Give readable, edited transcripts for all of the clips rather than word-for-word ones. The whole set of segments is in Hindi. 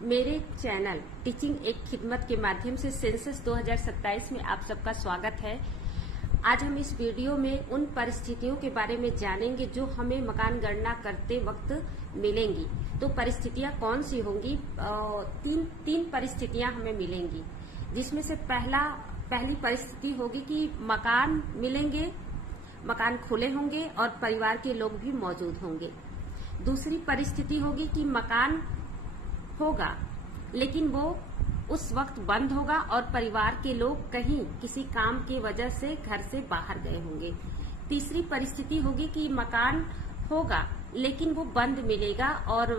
मेरे चैनल टीचिंग एक खिदमत के माध्यम से सेंसस 2027 में आप सबका स्वागत है। आज हम इस वीडियो में उन परिस्थितियों के बारे में जानेंगे जो हमें मकान गणना करते वक्त मिलेंगी। तो परिस्थितियां कौन सी होंगी? तीन परिस्थितियां हमें मिलेंगी, जिसमें से पहली परिस्थिति होगी कि मकान मिलेंगे, मकान खुले होंगे और परिवार के लोग भी मौजूद होंगे। दूसरी परिस्थिति होगी कि मकान होगा लेकिन वो उस वक्त बंद होगा और परिवार के लोग कहीं किसी काम की वजह से घर से बाहर गए होंगे। तीसरी परिस्थिति होगी कि मकान होगा लेकिन वो बंद मिलेगा और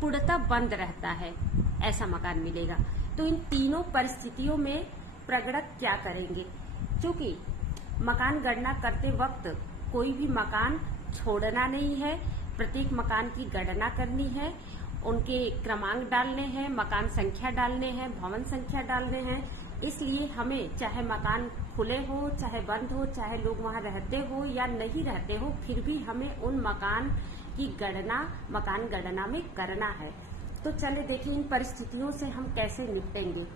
पूर्णतः बंद रहता है, ऐसा मकान मिलेगा। तो इन तीनों परिस्थितियों में प्रगणक क्या करेंगे? क्योंकि मकान गणना करते वक्त कोई भी मकान छोड़ना नहीं है, प्रत्येक मकान की गणना करनी है, उनके क्रमांक डालने हैं, मकान संख्या डालने हैं, भवन संख्या डालने हैं। इसलिए हमें चाहे मकान खुले हो, चाहे बंद हो, चाहे लोग वहां रहते हो या नहीं रहते हो, फिर भी हमें उन मकान की गणना मकान गणना में करना है। तो चले देखिए इन परिस्थितियों से हम कैसे निपटेंगे।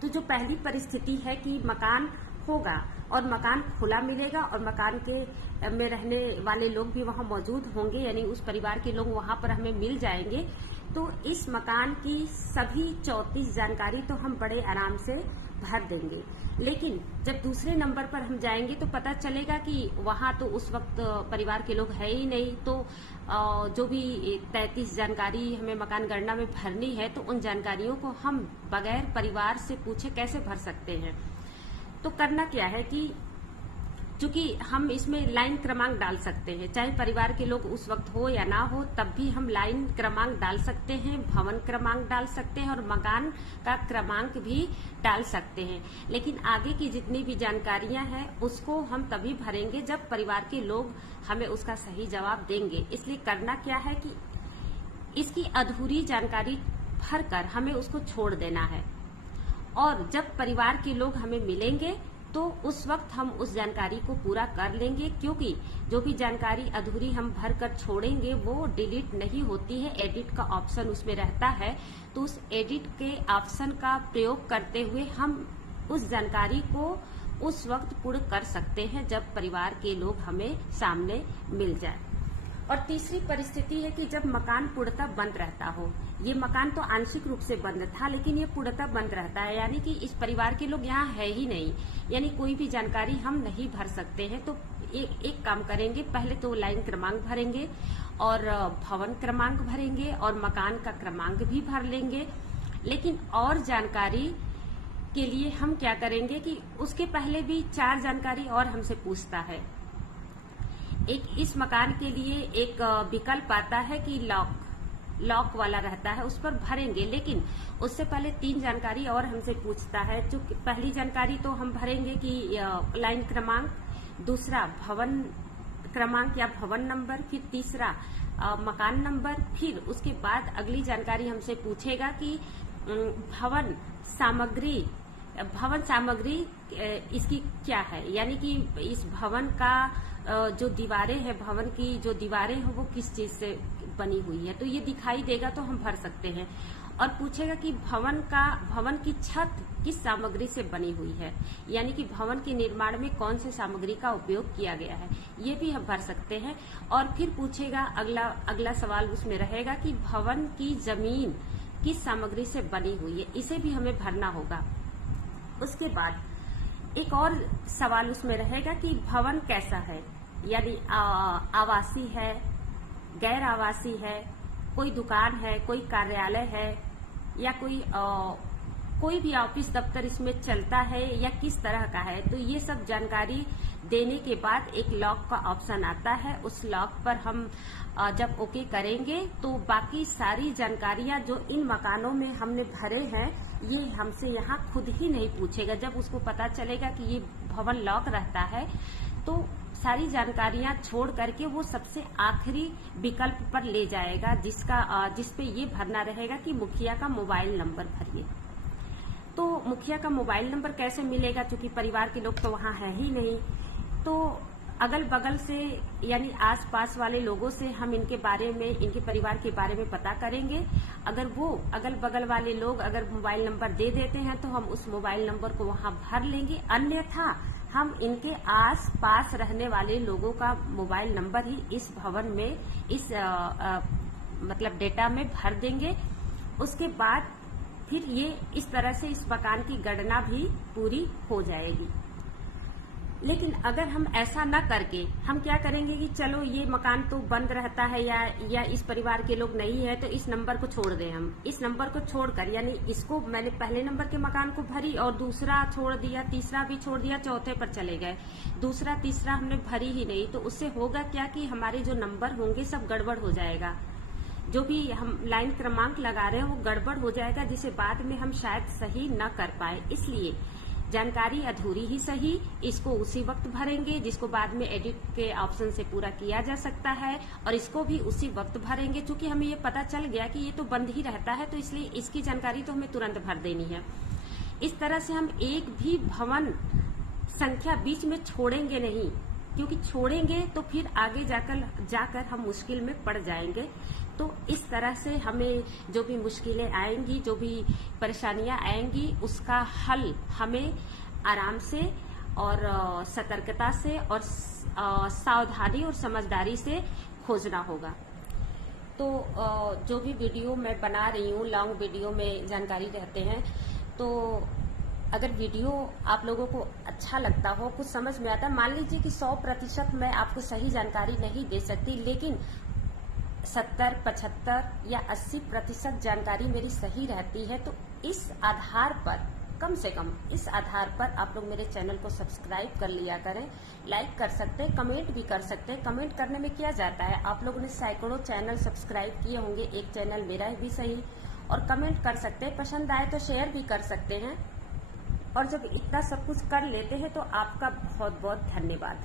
तो जो पहली परिस्थिति है कि मकान होगा और मकान खुला मिलेगा और मकान के में रहने वाले लोग भी वहां मौजूद होंगे, यानी उस परिवार के लोग वहां पर हमें मिल जाएंगे। तो इस मकान की सभी 34 जानकारी तो हम बड़े आराम से भर देंगे। लेकिन जब दूसरे नंबर पर हम जाएंगे तो पता चलेगा कि वहां तो उस वक्त परिवार के लोग है ही नहीं। तो जो भी 33 जानकारी हमें मकान गणना में भरनी है, तो उन जानकारियों को हम बगैर परिवार से पूछे कैसे भर सकते हैं? तो करना क्या है कि चूंकि हम इसमें लाइन क्रमांक डाल सकते हैं, चाहे परिवार के लोग उस वक्त हो या ना हो, तब भी हम लाइन क्रमांक डाल सकते हैं, भवन क्रमांक डाल सकते हैं और मकान का क्रमांक भी डाल सकते हैं। लेकिन आगे की जितनी भी जानकारियां हैं उसको हम तभी भरेंगे जब परिवार के लोग हमें उसका सही जवाब देंगे। इसलिए करना क्या है कि इसकी अधूरी जानकारी भरकर हमें उसको छोड़ देना है और जब परिवार के लोग हमें मिलेंगे तो उस वक्त हम उस जानकारी को पूरा कर लेंगे। क्योंकि जो भी जानकारी अधूरी हम भर कर छोड़ेंगे वो डिलीट नहीं होती है, एडिट का ऑप्शन उसमें रहता है। तो उस एडिट के ऑप्शन का प्रयोग करते हुए हम उस जानकारी को उस वक्त पूर्ण कर सकते हैं जब परिवार के लोग हमें सामने मिल जाए। और तीसरी परिस्थिति है कि जब मकान पूर्णतः बंद रहता हो। ये मकान तो आंशिक रूप से बंद था लेकिन ये पूर्णतः बंद रहता है, यानी कि इस परिवार के लोग यहाँ है ही नहीं, यानी कोई भी जानकारी हम नहीं भर सकते हैं। तो एक काम करेंगे, पहले तो लाइन क्रमांक भरेंगे और भवन क्रमांक भरेंगे और मकान का क्रमांक भी भर लेंगे। लेकिन और जानकारी के लिए हम क्या करेंगे कि उसके पहले भी 4 जानकारी और हमसे पूछता है। एक इस मकान के लिए एक विकल्प आता है कि लॉक वाला रहता है, उस पर भरेंगे। लेकिन उससे पहले 3 जानकारी और हमसे पूछता है। जो पहली जानकारी तो हम भरेंगे कि लाइन क्रमांक, दूसरा भवन क्रमांक या भवन नंबर, फिर तीसरा मकान नंबर। फिर उसके बाद अगली जानकारी हमसे पूछेगा कि भवन सामग्री इसकी क्या है, यानी कि इस भवन का जो दीवारें हैं, भवन की जो दीवारें हैं वो किस चीज से बनी हुई है। तो ये दिखाई देगा तो हम भर सकते हैं। और पूछेगा कि भवन की छत किस सामग्री से बनी हुई है, यानी कि भवन के निर्माण में कौन से सामग्री का उपयोग किया गया है, ये भी हम भर सकते हैं। और फिर पूछेगा अगला सवाल उसमें रहेगा कि भवन की जमीन किस सामग्री से बनी हुई है, इसे भी हमें भरना होगा। उसके बाद एक और सवाल उसमें रहेगा कि भवन कैसा है, यानी आवासीय है, गैर आवासीय है, कोई दुकान है, कोई कार्यालय है या कोई भी ऑफिस दफ्तर इसमें चलता है या किस तरह का है। तो ये सब जानकारी देने के बाद एक लॉक का ऑप्शन आता है। उस लॉक पर हम जब ओके करेंगे तो बाकी सारी जानकारियां जो इन मकानों में हमने भरे हैं ये हमसे यहाँ खुद ही नहीं पूछेगा। जब उसको पता चलेगा कि ये भवन लॉक रहता है तो सारी जानकारियां छोड़ करके वो सबसे आखिरी विकल्प पर ले जाएगा, जिसपे ये भरना रहेगा कि मुखिया का मोबाइल नंबर भरिए। तो मुखिया का मोबाइल नंबर कैसे मिलेगा, क्योंकि परिवार के लोग तो वहां है ही नहीं। तो अगल बगल से यानी आस पास वाले लोगों से हम इनके बारे में, इनके परिवार के बारे में पता करेंगे। अगर वो अगल बगल वाले लोग अगर मोबाइल नंबर दे देते हैं तो हम उस मोबाइल नंबर को वहां भर लेंगे, अन्यथा हम इनके आस पास रहने वाले लोगों का मोबाइल नंबर ही इस भवन में, इस मतलब डेटा में भर देंगे। उसके बाद फिर ये इस तरह से इस मकान की गणना भी पूरी हो जाएगी। लेकिन अगर हम ऐसा न करके हम क्या करेंगे कि चलो ये मकान तो बंद रहता है या इस परिवार के लोग नहीं है तो इस नंबर को छोड़ दें। हम इस नंबर को छोड़कर, यानी इसको मैंने पहले नंबर के मकान को भरी और दूसरा छोड़ दिया, तीसरा भी छोड़ दिया, चौथे पर चले गए, दूसरा तीसरा हमने भरी ही नहीं, तो उससे होगा क्या कि हमारे जो नंबर होंगे सब गड़बड़ हो जाएगा। जो भी हम लाइन क्रमांक लगा रहे हैं वो गड़बड़ हो जाएगा, जिसे बाद में हम शायद सही न कर पाए। इसलिए जानकारी अधूरी ही सही, इसको उसी वक्त भरेंगे जिसको बाद में एडिट के ऑप्शन से पूरा किया जा सकता है, और इसको भी उसी वक्त भरेंगे। क्योंकि हमें ये पता चल गया कि ये तो बंद ही रहता है, तो इसलिए इसकी जानकारी तो हमें तुरंत भर देनी है। इस तरह से हम एक भी भवन संख्या बीच में छोड़ेंगे नहीं, क्योंकि छोड़ेंगे तो फिर आगे जाकर हम मुश्किल में पड़ जाएंगे। तो इस तरह से हमें जो भी मुश्किलें आएंगी, जो भी परेशानियां आएंगी, उसका हल हमें आराम से और सतर्कता से और सावधानी और समझदारी से खोजना होगा। तो जो भी वीडियो मैं बना रही हूँ, लॉन्ग वीडियो में जानकारी रहते हैं, तो अगर वीडियो आप लोगों को अच्छा लगता हो, कुछ समझ में आता है, मान लीजिए कि 100% मैं आपको सही जानकारी नहीं दे सकती, लेकिन 70, 75 या 80% जानकारी मेरी सही रहती है, तो इस आधार पर, कम से कम इस आधार पर आप लोग मेरे चैनल को सब्सक्राइब कर लिया करें, लाइक कर सकते हैं, कमेंट भी कर सकते हैं। कमेंट करने में क्या जाता है, आप लोगों ने सैकड़ों चैनल सब्सक्राइब किए होंगे, एक चैनल मेरा भी सही, और कमेंट कर सकते हैं। पसंद आए तो शेयर भी कर सकते हैं। और जब इतना सब कुछ कर लेते हैं तो आपका बहुत बहुत धन्यवाद।